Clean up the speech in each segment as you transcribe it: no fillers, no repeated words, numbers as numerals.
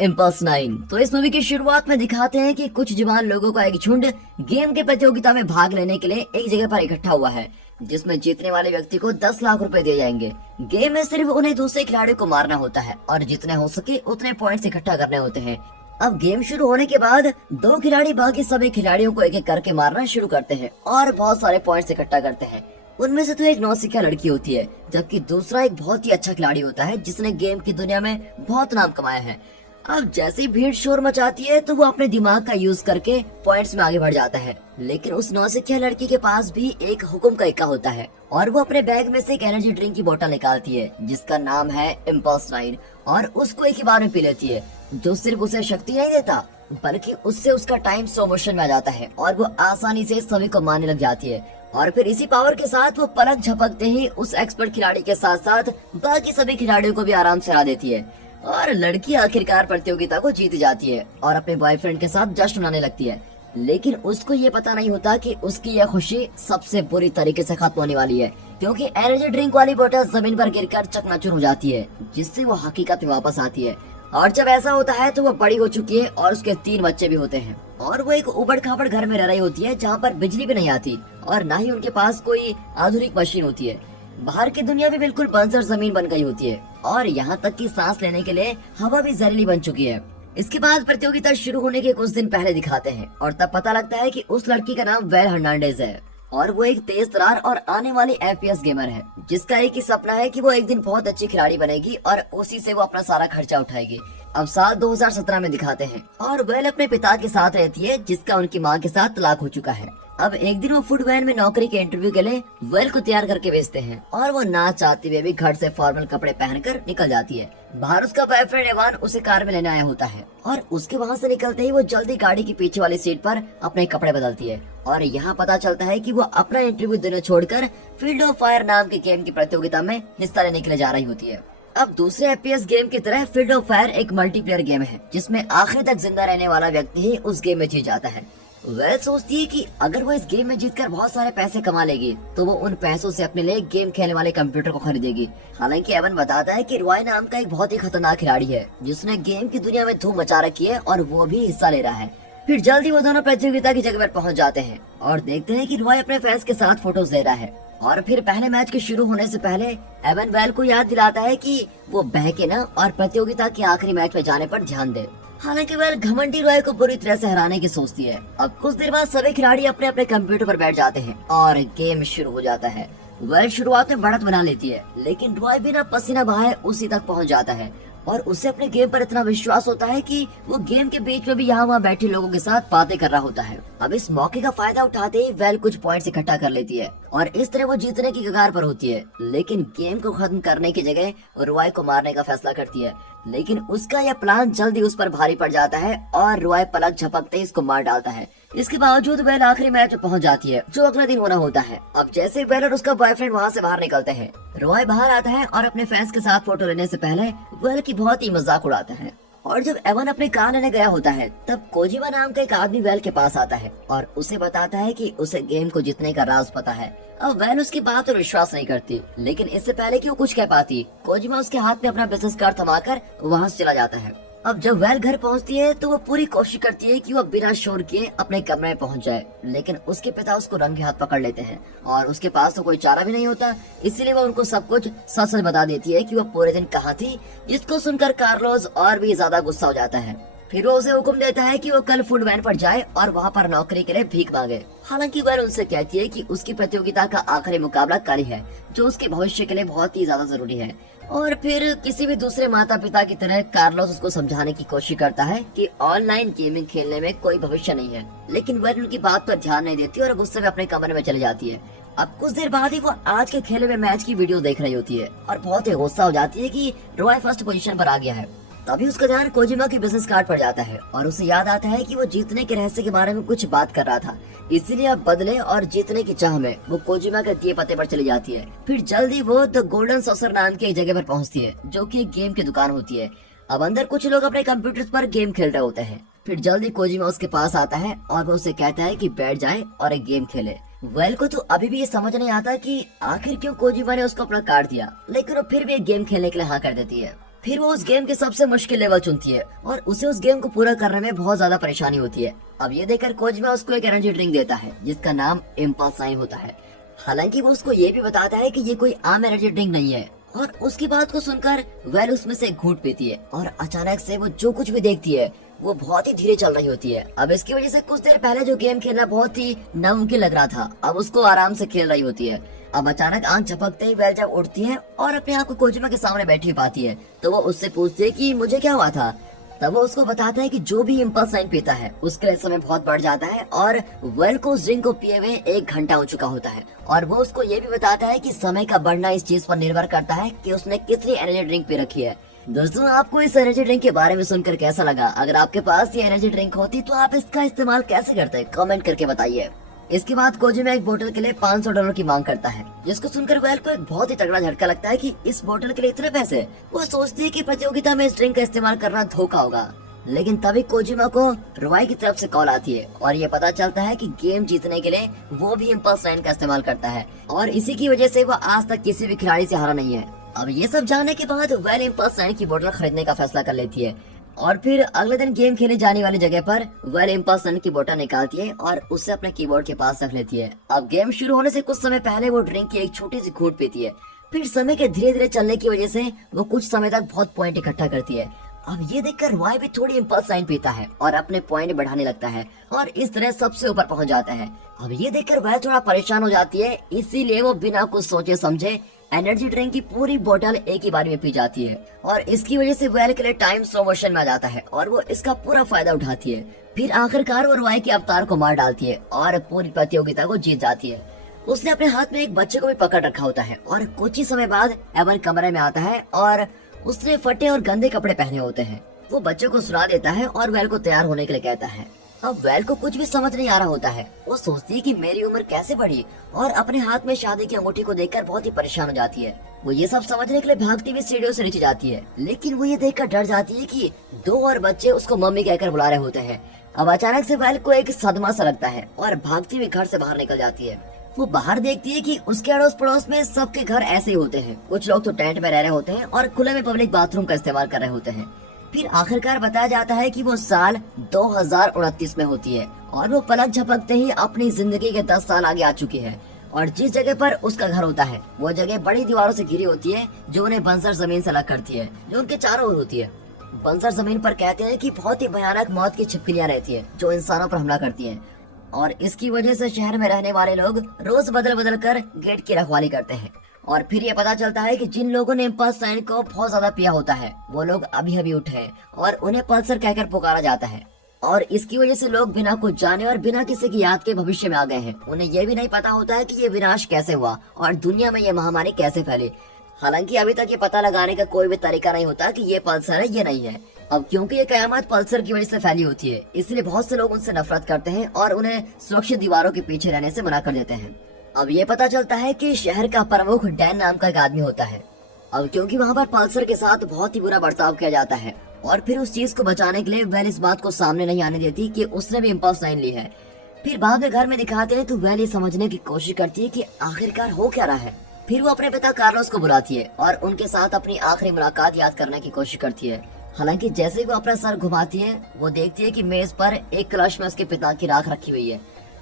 Impulse 9। तो इस movie की शुरुआत में दिखाते हैं कि कुछ जवान लोगों का एक झुंड गेम के प्रतियोगिता में भाग लेने के लिए एक जगह पर इकट्ठा हुआ है, जिसमें जीतने वाले व्यक्ति को 10 लाख रुपए दिए जाएंगे। गेम में सिर्फ उन्हें दूसरे खिलाड़ियों को मारना होता है और जितने हो सके उतने पॉइंट्स इकट्ठा करने होते हैं। अब गेम शुरू होने के बाद दो खिलाड़ी बाकी सभी खिलाड़ियों को एक एक करके मारना शुरू करते हैं और बहुत सारे पॉइंट्स इकट्ठा करते हैं। उनमें से तो एक नौसिखिया लड़की होती है, जबकि दूसरा एक बहुत ही अच्छा खिलाड़ी होता है जिसने गेम की दुनिया में बहुत नाम कमाया है। अब जैसे ही भीड़ शोर मचाती है तो वो अपने दिमाग का यूज करके पॉइंट्स में आगे बढ़ जाता है, लेकिन उस नौसिखिया लड़की के पास भी एक हुक्म का इक्का होता है और वो अपने बैग में से एक एनर्जी ड्रिंक की बोतल निकालती है जिसका नाम है इम्पल्स 9 और उसको एक ही बार में पी लेती है, जो सिर्फ उसे शक्ति नहीं देता बल्कि उससे उसका टाइम स्लो मोशन में आ जाता है और वो आसानी से सभी को मारने लग जाती है। और फिर इसी पावर के साथ वो पलक झपकते ही उस एक्सपर्ट खिलाड़ी के साथ साथ बाकी सभी खिलाड़ियों को भी आराम से हरा देती है और लड़की आखिरकार प्रतियोगिता को जीत जाती है और अपने बॉयफ्रेंड के साथ जश्न मनाने लगती है। लेकिन उसको ये पता नहीं होता कि उसकी यह खुशी सबसे बुरी तरीके से खत्म होने वाली है, क्योंकि एनर्जी ड्रिंक वाली बोतल जमीन पर गिरकर चकनाचूर हो जाती है, जिससे वो हकीकत में वापस आती है। और जब ऐसा होता है तो वो बड़ी हो चुकी है और उसके 3 बच्चे भी होते हैं और वो एक उबड़ खाबड़ घर में रह रही होती है जहाँ पर बिजली भी नहीं आती और न ही उनके पास कोई आधुनिक मशीन होती है। बाहर की दुनिया भी बिल्कुल बंजर जमीन बन गई होती है और यहाँ तक कि सांस लेने के लिए हवा भी जहरीली बन चुकी है। इसके बाद प्रतियोगिता शुरू होने के कुछ दिन पहले दिखाते हैं और तब पता लगता है कि उस लड़की का नाम वेल हर्नांडेज है और वो एक तेज तरार और आने वाली FPS गेमर है, जिसका एक ही सपना है कि वो एक दिन बहुत अच्छी खिलाड़ी बनेगी और उसी से वो अपना सारा खर्चा उठाएगी। अब साल 2017 में दिखाते हैं और वेल अपने पिता के साथ रहती है जिसका उनकी माँ के साथ तलाक हो चुका है। अब एक दिन वो फूड वैन में नौकरी के इंटरव्यू के लिए वेल को तैयार करके भेजते हैं और वो ना चाहते हुए भी घर से फॉर्मल कपड़े पहनकर निकल जाती है। बाहर उसका बॉयफ्रेंड एवान उसे कार में लेने आया होता है और उसके वहाँ से निकलते ही वो जल्दी गाड़ी की पीछे वाली सीट पर अपने कपड़े बदलती है और यहाँ पता चलता है कि वो अपना इंटरव्यू देने छोड़कर फील्ड ऑफ फायर नाम के गेम की प्रतियोगिता में हिस्सा लेने के लिए जा रही होती है। अब दूसरे FPS गेम की तरह फील्ड ऑफ फायर एक मल्टीप्लेयर गेम है जिसमें आखिर तक जिंदा रहने वाला व्यक्ति ही उस गेम में जीत जाता है। वह सोचती है कि अगर वो इस गेम में जीतकर बहुत सारे पैसे कमा लेगी तो वो उन पैसों से अपने लिए गेम खेलने वाले कंप्यूटर को खरीदेगी। हालांकि एवन बताता है कि रॉय नाम का एक बहुत ही खतरनाक खिलाड़ी है जिसने गेम की दुनिया में धूम मचा रखी है और वो भी हिस्सा ले रहा है। फिर जल्दी वो दोनों प्रतियोगिता की जगह पर पहुंच जाते हैं और देखते हैं कि रॉय अपने फैंस के साथ फोटोज दे रहा है और फिर पहले मैच के शुरू होने से पहले एवन वेल को याद दिलाता है कि वो बहके न और प्रतियोगिता के आखिरी मैच में जाने पर ध्यान दे। हालांकि वेल घमंडी रॉय को पूरी तरह से हराने की सोचती है। अब कुछ देर बाद सभी खिलाड़ी अपने अपने कंप्यूटर पर बैठ जाते हैं और गेम शुरू हो जाता है। वेल शुरुआत में बढ़त बना लेती है, लेकिन रॉय बिना पसीना बहाए उसी तक पहुंच जाता है और उसे अपने गेम पर इतना विश्वास होता है कि वो गेम के बीच में भी यहाँ वहाँ बैठे लोगों के साथ बातें कर रहा होता है। अब इस मौके का फायदा उठाते ही वेल कुछ पॉइंट्स इकट्ठा कर लेती है और इस तरह वो जीतने की कगार पर होती है, लेकिन गेम को खत्म करने की जगह रॉय को मारने का फैसला करती है। लेकिन उसका यह प्लान जल्दी उस पर भारी पड़ जाता है और रॉय पलक झपकते ही इसको मार डालता है। इसके बावजूद वेल आखिरी मैच में पहुंच जाती है जो अगला दिन होना होता है। अब जैसे वेल और उसका बॉयफ्रेंड वहां से बाहर निकलते हैं, रॉय बाहर आता है और अपने फैंस के साथ फोटो लेने से पहले वेल की बहुत ही मजाक उड़ाता है। और जब एवन अपने कार लेने गया होता है तब कोजिमा नाम का एक आदमी वेल के पास आता है और उसे बताता है कि उसे गेम को जीतने का राज पता है। अब वेल उसकी बात पर विश्वास नहीं करती, लेकिन इससे पहले कि वो कुछ कह पाती कोजिमा उसके हाथ में अपना बिजनेस कार्ड थमाकर वहाँ से चला जाता है। अब जब वेल घर पहुंचती है तो वो पूरी कोशिश करती है कि वो बिना शोर किए अपने कमरे में पहुंच जाए, लेकिन उसके पिता उसको रंगे हाथ पकड़ लेते हैं और उसके पास तो कोई चारा भी नहीं होता, इसीलिए वो उनको सब कुछ सच सच बता देती है कि वो पूरे दिन कहाँ थी, जिसको सुनकर कार्लोस और भी ज्यादा गुस्सा हो जाता है। फिर वो उसे हुक्म देता है कि वो कल फूड वैन पर जाए और वहाँ पर नौकरी के लिए भीख मांगे। हालांकि वेल उनसे कहती है कि उसकी प्रतियोगिता का आखिरी मुकाबला कल ही है, जो उसके भविष्य के लिए बहुत ही ज्यादा जरूरी है। और फिर किसी भी दूसरे माता पिता की तरह कार्लोस उसको समझाने की कोशिश करता है कि ऑनलाइन गेमिंग खेलने में कोई भविष्य नहीं है, लेकिन वेल उनकी बात पर ध्यान नहीं देती और गुस्से में अपने कमरे में चली जाती है। अब कुछ देर बाद ही वो आज के खेले हुए मैच की वीडियो देख रही होती है और बहुत ही गुस्सा हो जाती है कि रॉय फर्स्ट पोजीशन पर आ गया है। तभी उसका ध्यान कोजिमा के बिजनेस कार्ड पर जाता है और उसे याद आता है कि वो जीतने के रहस्य के बारे में कुछ बात कर रहा था, इसीलिए अब बदले और जीतने की चाह में वो कोजिमा के दिए पते पर चली जाती है। फिर जल्दी वो द गोल्डन सॉसर नाम की एक जगह पर पहुंचती है जो कि एक गेम की दुकान होती है। अब अंदर कुछ लोग अपने कंप्यूटर पर गेम खेल रहे होते हैं। फिर जल्दी कोजिमा उसके पास आता है और वो उसे कहता है कि बैठ जाए और एक गेम खेले। वेल को तो अभी भी ये समझ नहीं आता कि आखिर क्यों कोजिमा ने उसको अपना कार्ड दिया, लेकिन वो फिर भी एक गेम खेलने के लिए हाँ कर देती है। फिर वो उस गेम के सबसे मुश्किल लेवल चुनती है और उसे उस गेम को पूरा करने में बहुत ज्यादा परेशानी होती है। अब ये देखकर कोजिमा उसको एक एनर्जी ड्रिंक देता है जिसका नाम इम्पल्स 9 होता है। हालांकि वो उसको ये भी बताता है कि ये कोई आम एनर्जी ड्रिंक नहीं है, और उसकी बात को सुनकर वेल उसमें से एक घूंट पीती है और अचानक से वो जो कुछ भी देखती है वो बहुत ही धीरे चल रही होती है। अब इसकी वजह से कुछ देर पहले जो गेम खेलना बहुत ही नामुमकिन लग रहा था, अब उसको आराम से खेल रही होती है। अब अचानक आंख झपकते ही वेल जब उठती है और अपने आप को कोजिमा के सामने बैठी पाती है, तो वो उससे पूछती है कि मुझे क्या हुआ था। तब वो उसको बताता है कि जो भी इम्पल्स 9 पीता है उसके लिए समय बहुत बढ़ जाता है और वेल को उस ड्रिंक को पिए हुए 1 घंटा हो चुका होता है। और वो उसको ये भी बताता है कि समय का बढ़ना इस चीज पर निर्भर करता है कि उसने कितनी एनर्जी ड्रिंक पी रखी है। दोस्तों, आपको इस एनर्जी ड्रिंक के बारे में सुनकर कैसा लगा? अगर आपके पास ये एनर्जी ड्रिंक होती तो आप इसका इस्तेमाल कैसे करते? कमेंट करके बताइए। इसके बाद कोजिमा एक बोतल के लिए $500 की मांग करता है, जिसको सुनकर वेल को एक बहुत ही तगड़ा झटका लगता है कि इस बोतल के लिए इतने पैसे। वो सोचती है कि प्रतियोगिता में इस ड्रिंक का इस्तेमाल करना धोखा होगा, लेकिन तभी कोजिमा को रुवाई की तरफ से कॉल आती है और ये पता चलता है कि गेम जीतने के लिए वो भी इम्पल्स 9 का इस्तेमाल करता है और इसी की वजह से वो आज तक किसी भी खिलाड़ी से हारा नहीं है। अब ये सब जानने के बाद वेल इम्पल्स 9 की बोतल खरीदने का फैसला कर लेती है और फिर अगले दिन गेम खेले जाने वाली जगह पर वेल इम्पल्स 9 की बोतल निकालती है और उसे अपने कीबोर्ड के पास रख लेती है। अब गेम शुरू होने से कुछ समय पहले वो ड्रिंक की एक छोटी सी घूंट पीती है। फिर समय के धीरे धीरे चलने की वजह से वो कुछ समय तक बहुत पॉइंट इकट्ठा करती है। अब ये देखकर वाई भी थोड़ी इम्पल्स 9 पीता है और अपने पॉइंट बढ़ाने लगता है और इस तरह सबसे ऊपर पहुंच जाता है। अब ये देखकर वह थोड़ा परेशान हो जाती है, इसीलिए वो बिना कुछ सोचे समझे एनर्जी ड्रिंक की पूरी बोतल एक ही बार में पी जाती है और इसकी वजह से वेल के लिए टाइम स्लो मोशन में आ जाता है और वो इसका पूरा फायदा उठाती है। फिर आखिरकार वो वाई के अवतार को मार डालती है और पूरी प्रतियोगिता को जीत जाती है। उसने अपने हाथ में एक बच्चे को भी पकड़ रखा होता है और कुछ ही समय बाद एवन कमरे में आता है और उसने फटे और गंदे कपड़े पहने होते हैं। वो बच्चे को सुला देता है और वेल को तैयार होने के लिए कहता है। अब वेल को कुछ भी समझ नहीं आ रहा होता है। वो सोचती है कि मेरी उम्र कैसे बढ़ी और अपने हाथ में शादी की अंगूठी को देखकर बहुत ही परेशान हो जाती है। वो ये सब समझने के लिए भागती हुई सीढ़ियों से नीचे जाती है, लेकिन वो ये देखकर डर जाती है कि 2 और बच्चे उसको मम्मी कहकर बुला रहे होते हैं। अब अचानक से वेल को एक सदमा सा लगता है और भागती हुई घर से बाहर निकल जाती है। वो बाहर देखती है कि उसके अड़ोस पड़ोस में सबके घर ऐसे ही होते हैं। कुछ लोग तो टेंट में रह रहे होते हैं और खुले में पब्लिक बाथरूम का इस्तेमाल कर रहे होते हैं। फिर आखिरकार बताया जाता है कि वो साल 2029 में होती है और वो पलक झपकते ही अपनी जिंदगी के 10 साल आगे आ चुकी है और जिस जगह पर उसका घर होता है वो जगह बड़ी दीवारों से घिरी होती है जो उन्हें बंजर जमीन से अलग करती है, जो उनके चारों ओर होती है। बंजर जमीन पर कहते हैं कि बहुत ही भयानक मौत की छिपकलियां रहती है जो इंसानों पर हमला करती है और इसकी वजह से शहर में रहने वाले लोग रोज बदल बदल कर गेट की रखवाली करते हैं। और फिर ये पता चलता है कि जिन लोगों ने इम्पल्स 9 को बहुत ज्यादा पिया होता है वो लोग अभी अभी उठे हैं और उन्हें पल्सर कहकर पुकारा जाता है और इसकी वजह से लोग बिना कुछ जाने और बिना किसी की याद के भविष्य में आ गए हैं। उन्हें ये भी नहीं पता होता है कि ये विनाश कैसे हुआ और दुनिया में ये महामारी कैसे फैली। हालांकि अभी तक ये पता लगाने का कोई भी तरीका नहीं होता कि ये पल्सर है ये नहीं है। अब क्योंकि ये कयामत पल्सर की वजह से फैली होती है, इसलिए बहुत से लोग उनसे नफरत करते हैं और उन्हें सुरक्षित दीवारों के पीछे रहने से मना कर देते हैं। अब ये पता चलता है कि शहर का प्रमुख डैन नाम का एक आदमी होता है। अब क्योंकि वहाँ पर पल्सर के साथ बहुत ही बुरा बर्ताव किया जाता है और फिर उस चीज को बचाने के लिए वेल इस बात को सामने नहीं आने देती कि उसने भी इम्पल्स 9 ली है। फिर बाद में घर में दिखाते हैं तो वेल ये समझने की कोशिश करती है कि आखिरकार हो क्या रहा है। फिर वो अपने पिता कार्लोस को बुलाती है और उनके साथ अपनी आखिरी मुलाकात याद करने की कोशिश करती है। हालांकि जैसे वो अपना सर घुमाती है वो देखती है कि मेज पर एक कलश में उसके पिता की राख रखी हुई है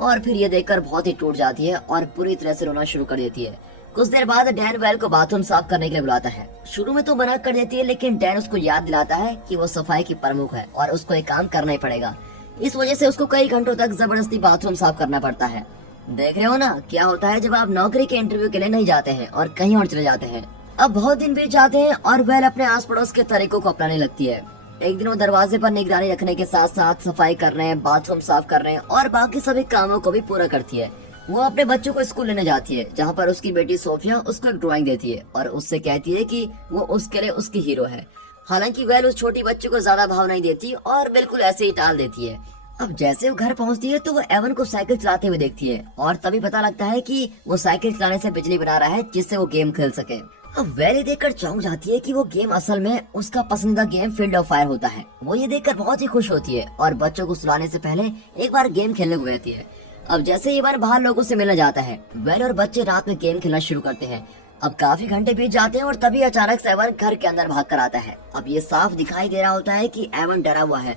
और फिर ये देखकर बहुत ही टूट जाती है और पूरी तरह से रोना शुरू कर देती है। कुछ देर बाद डैन वेल को बाथरूम साफ करने के लिए बुलाता है। शुरू में तो मना कर देती है, लेकिन डैन उसको याद दिलाता है कि वो सफाई की प्रमुख है और उसको एक काम करना ही पड़ेगा। इस वजह से उसको कई घंटों तक जबरदस्ती बाथरूम साफ करना पड़ता है। देख रहे हो ना क्या होता है जब आप नौकरी के इंटरव्यू के लिए नहीं जाते हैं और कहीं और चले जाते हैं। अब बहुत दिन बीत जाते हैं और वेल अपने आस पड़ोस के तरीकों को अपनाने लगती है। एक दिन वो दरवाजे पर निगरानी रखने के साथ साथ सफाई कर रहे हैं, बाथरूम साफ कर रहे हैं और बाकी सभी कामों को भी पूरा करती है। वो अपने बच्चों को स्कूल लेने जाती है जहाँ पर उसकी बेटी सोफिया उसको एक ड्राइंग देती है और उससे कहती है कि वो उसके लिए उसकी हीरो है। हालांकि वेल उस छोटी बच्ची को ज्यादा भाव नहीं देती और बिल्कुल ऐसे ही टाल देती है। अब जैसे वो घर पहुंचती है तो वो एवन को साइकिल चलाते हुए देखती है और तभी पता लगता है कि वो साइकिल चलाने से बिजली बना रहा है जिससे वो गेम खेल सके। अब वेल देखकर चौंक जाती है कि वो गेम असल में उसका पसंदीदा गेम फील्ड ऑफ फायर होता है। वो ये देखकर बहुत ही खुश होती है और बच्चों को सुलाने से पहले एक बार गेम खेलने को कहती है। अब जैसे ये बार बाहर लोगों से मिलने जाता है, वेल और बच्चे रात में गेम खेलना शुरू करते हैं। अब काफी घंटे बीत जाते हैं और तभी अचानक से एवन घर के अंदर भाग कर आता है। अब ये साफ दिखाई दे रहा होता है कि एवन डरा हुआ है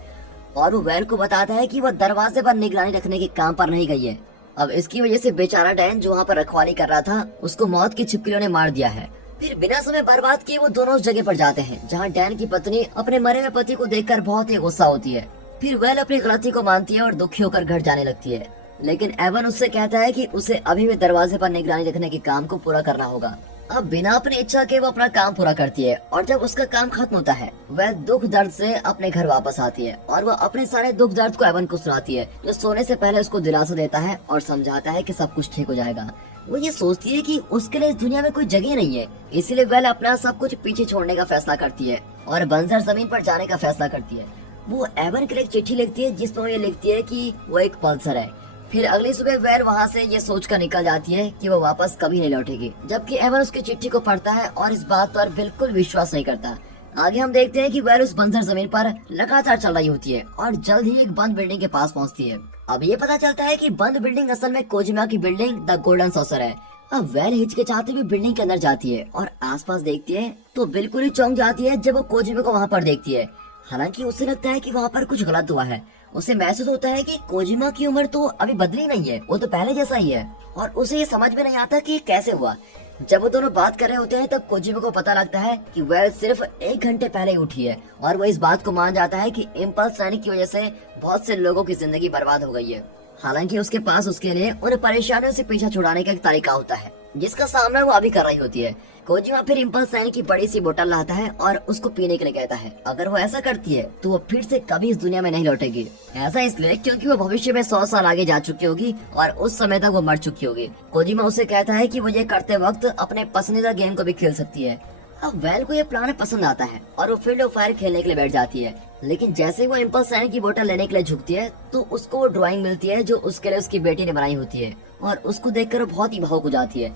और वो वैल को बताता है कि वो दरवाजे पर निगरानी रखने के काम पर नहीं गई है। अब इसकी वजह से बेचारा डैन जो वहाँ पर रखवाली कर रहा था उसको मौत की छिपकलियों ने मार दिया है। फिर बिना समय बर्बाद किए वो दोनों उस जगह पर जाते हैं जहाँ डैन की पत्नी अपने मरे हुए पति को देखकर बहुत ही गुस्सा होती है। फिर वैल अपनी गलती को मानती है और दुखी होकर घर जाने लगती है, लेकिन एवन उससे कहता है कि उसे अभी भी दरवाजे पर निगरानी रखने के काम को पूरा करना होगा। अब बिना अपनी इच्छा के वो अपना काम पूरा करती है और जब उसका काम खत्म होता है वह दुख दर्द से अपने घर वापस आती है और वह अपने सारे दुख दर्द को एवन को सुनाती है, जो सोने से पहले उसको दिलासा देता है और समझाता है कि सब कुछ ठीक हो जाएगा। वो ये सोचती है कि उसके लिए इस दुनिया में कोई जगह नहीं है, इसीलिए वह अपना सब कुछ पीछे छोड़ने का फैसला करती है और बंजर जमीन पर जाने का फैसला करती है। वो एवन के लिए एक चिट्ठी लिखती है जिसमें ये लिखती है कि वो एक पल्सर है। फिर अगली सुबह वैल वहाँ से ये सोचकर निकल जाती है कि वो वापस कभी नहीं लौटेगी, जबकि एवन उसकी चिट्ठी को पढ़ता है और इस बात पर बिल्कुल विश्वास नहीं करता। आगे हम देखते हैं कि वैल उस बंजर जमीन पर लगातार चल रही होती है और जल्द ही एक बंद बिल्डिंग के पास पहुँचती है। अब ये पता चलता है कि बंद बिल्डिंग असल में कोजिमा की बिल्डिंग द गोल्डन सॉसर है। अब वैल हिचकिचाते हुए बिल्डिंग के अंदर जाती है और आसपास देखती है तो बिल्कुल ही चौंक जाती है जब वो कोजिमा को वहाँ पर देखती है। हालांकि उसे लगता है कि वहाँ पर कुछ गलत हुआ है। उसे महसूस होता है कि कोजिमा की उम्र तो अभी बदली नहीं है, वो तो पहले जैसा ही है और उसे ये समझ में नहीं आता कि कैसे हुआ। जब वो दोनों बात कर रहे होते हैं तब कोजिमा को पता लगता है कि वह सिर्फ 1 घंटे पहले ही उठी है और वो इस बात को मान जाता है कि इम्पल्स ट्रेनिंग की वजह से बहुत से लोगों की जिंदगी बर्बाद हो गई है। हालांकि उसके पास उसके लिए उन परेशानियों से पीछा छुड़ाने का एक तरीका होता है जिसका सामना वो अभी कर रही होती है। कोजिमा फिर इम्पल्स ट्रेनिंग की बड़ी सी बोतल लाता है और उसको पीने के लिए कहता है। अगर वो ऐसा करती है तो वो फिर से कभी इस दुनिया में नहीं लौटेगी। ऐसा इसलिए क्योंकि वो भविष्य में 100 साल आगे जा चुकी होगी और उस समय तक वो मर चुकी होगी। कोजिमा उसे कहता है कि वो ये करते वक्त अपने पसंदीदा गेम को भी खेल सकती है। अब वैल को ये प्लान पसंद आता है और वो फील्ड ऑफ फायर खेलने के लिए बैठ जाती है, लेकिन जैसे वो इम्पल्स ट्रेनिंग की बोतल लेने के लिए झुकती है तो उसको वो ड्राइंग मिलती है जो उसके लिए उसकी बेटी ने बनाई होती है और उसको देखकर वो बहुत ही भावुक हो जाती है।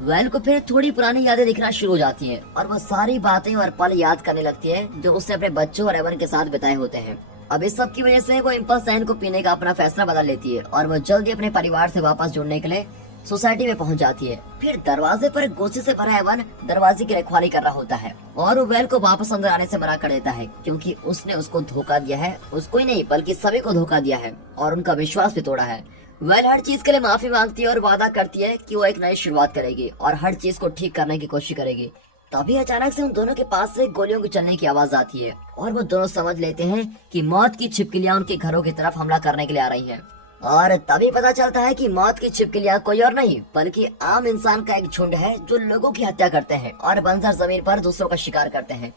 वैल को फिर थोड़ी पुरानी यादें दिखना शुरू हो जाती हैं और वो सारी बातें और पल याद करने लगती है जो उसने अपने बच्चों और एवन के साथ बिताए होते हैं। अब इस सब की वजह से वो इम्पल्स ट्रेनिंग को पीने का अपना फैसला बदल लेती है और वो जल्दी अपने परिवार से वापस जुड़ने के लिए सोसाइटी में पहुंच जाती है। फिर दरवाजे पर गुस्से से भरा एवन दरवाजे की रखवाली कर रहा होता है और वो वैल को वापस अंदर आने से मना कर देता है क्योंकि उसने उसको धोखा दिया है, उसको ही नहीं बल्कि सभी को धोखा दिया है और उनका विश्वास भी तोड़ा है। वैल हर चीज के लिए माफी मांगती है और वादा करती है कि वो एक नई शुरुआत करेगी और हर चीज को ठीक करने की कोशिश करेगी। तभी अचानक से उन दोनों के पास से गोलियों की चलने की आवाज आती है और वो दोनों समझ लेते हैं कि मौत की छिपकलियां उनके घरों की तरफ हमला करने के लिए आ रही हैं। और तभी पता चलता है कि मौत की छिपकलियां कोई और नहीं बल्कि आम इंसान का एक झुंड है जो लोगों की हत्या करते हैं और बंजर जमीन पर दूसरों का शिकार करते हैं।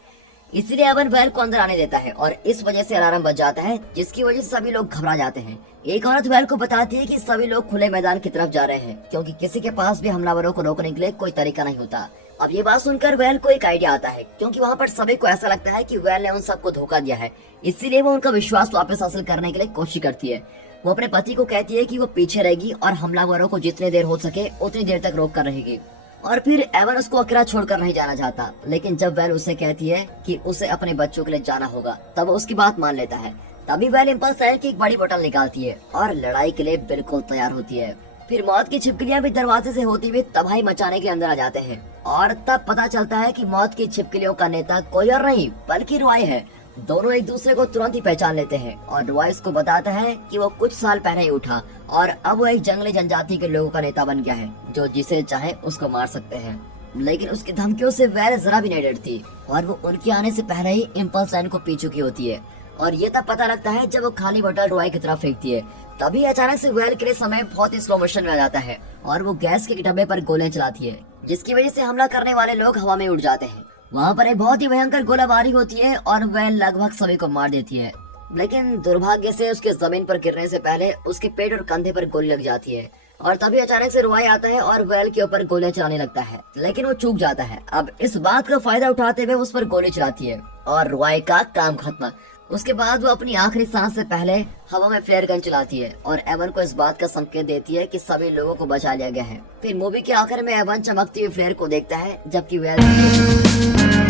इसीलिए एवन वैल को अंदर आने देता है और इस वजह से अलार्म बज जाता है जिसकी वजह से सभी लोग घबरा जाते हैं। एक औरत वैल को बताती है कि सभी लोग खुले मैदान की तरफ जा रहे हैं क्योंकि किसी के पास भी हमलावरों को रोकने के लिए कोई तरीका नहीं होता। अब ये बात सुनकर वैल को एक आइडिया आता है क्योंकि वहाँ पर सभी को ऐसा लगता है कि वैल ने उन सबको धोखा दिया है, इसीलिए वो उनका विश्वास वापस हासिल करने के लिए कोशिश करती है। वो अपने पति को कहती है कि वो पीछे रहेगी और हमलावरों को जितनी देर हो सके उतनी देर तक रोक कर रहेगी और फिर एवन उसको अकेला छोड़कर नहीं जाना चाहता। लेकिन जब वैल उसे कहती है कि उसे अपने बच्चों के लिए जाना होगा तब उसकी बात मान लेता है। तभी वैल इम्पल्स ट्रेनिंग की एक बड़ी बोतल निकालती है और लड़ाई के लिए बिल्कुल तैयार होती है। फिर मौत की छिपकलियां भी दरवाजे से होती हुई तबाही मचाने के अंदर आ जाते हैं और तब पता चलता है कि मौत की छिपकलियों का नेता कोई और नहीं बल्कि रॉय है। दोनों एक दूसरे को तुरंत ही पहचान लेते हैं और रॉयस को बताता है कि वो कुछ साल पहले ही उठा और अब वो एक जंगली जनजाति के लोगों का नेता बन गया है जो जिसे चाहे उसको मार सकते हैं। लेकिन उसकी धमकियों से वैल जरा भी नहीं डरती और वो उनके आने से पहले ही इम्पल्स ट्रेनिंग को पी चुकी होती है और ये तब पता लगता है जब वो खाली बोतल रॉय की तरफ फेंकती है। तभी अचानक से वैल के लिए समय बहुत ही स्लो मोशन में आ जाता है और वो गैस के डब्बे पर गोलियां चलाती है जिसकी वजह से हमला करने वाले लोग हवा में उड़ जाते हैं। वहाँ पर एक बहुत ही भयंकर गोलाबारी होती है और वह लगभग सभी को मार देती है, लेकिन दुर्भाग्य से उसके जमीन पर गिरने से पहले उसके पेट और कंधे पर गोली लग जाती है और तभी अचानक से रॉय आता है और वैल के ऊपर गोलियां चलाने लगता है, लेकिन वो चूक जाता है। अब इस बात का फायदा उठाते हुए उस पर गोली चलाती है और रॉय का काम खत्म। उसके बाद वो अपनी आखिरी सांस से पहले हवा में फ्लेयर गन चलाती है और एवन को इस बात का संकेत देती है कि सभी लोगों को बचा लिया गया है। फिर मूवी के आखिर में एवन चमकती हुई फ्लेयर को देखता है जबकि वैल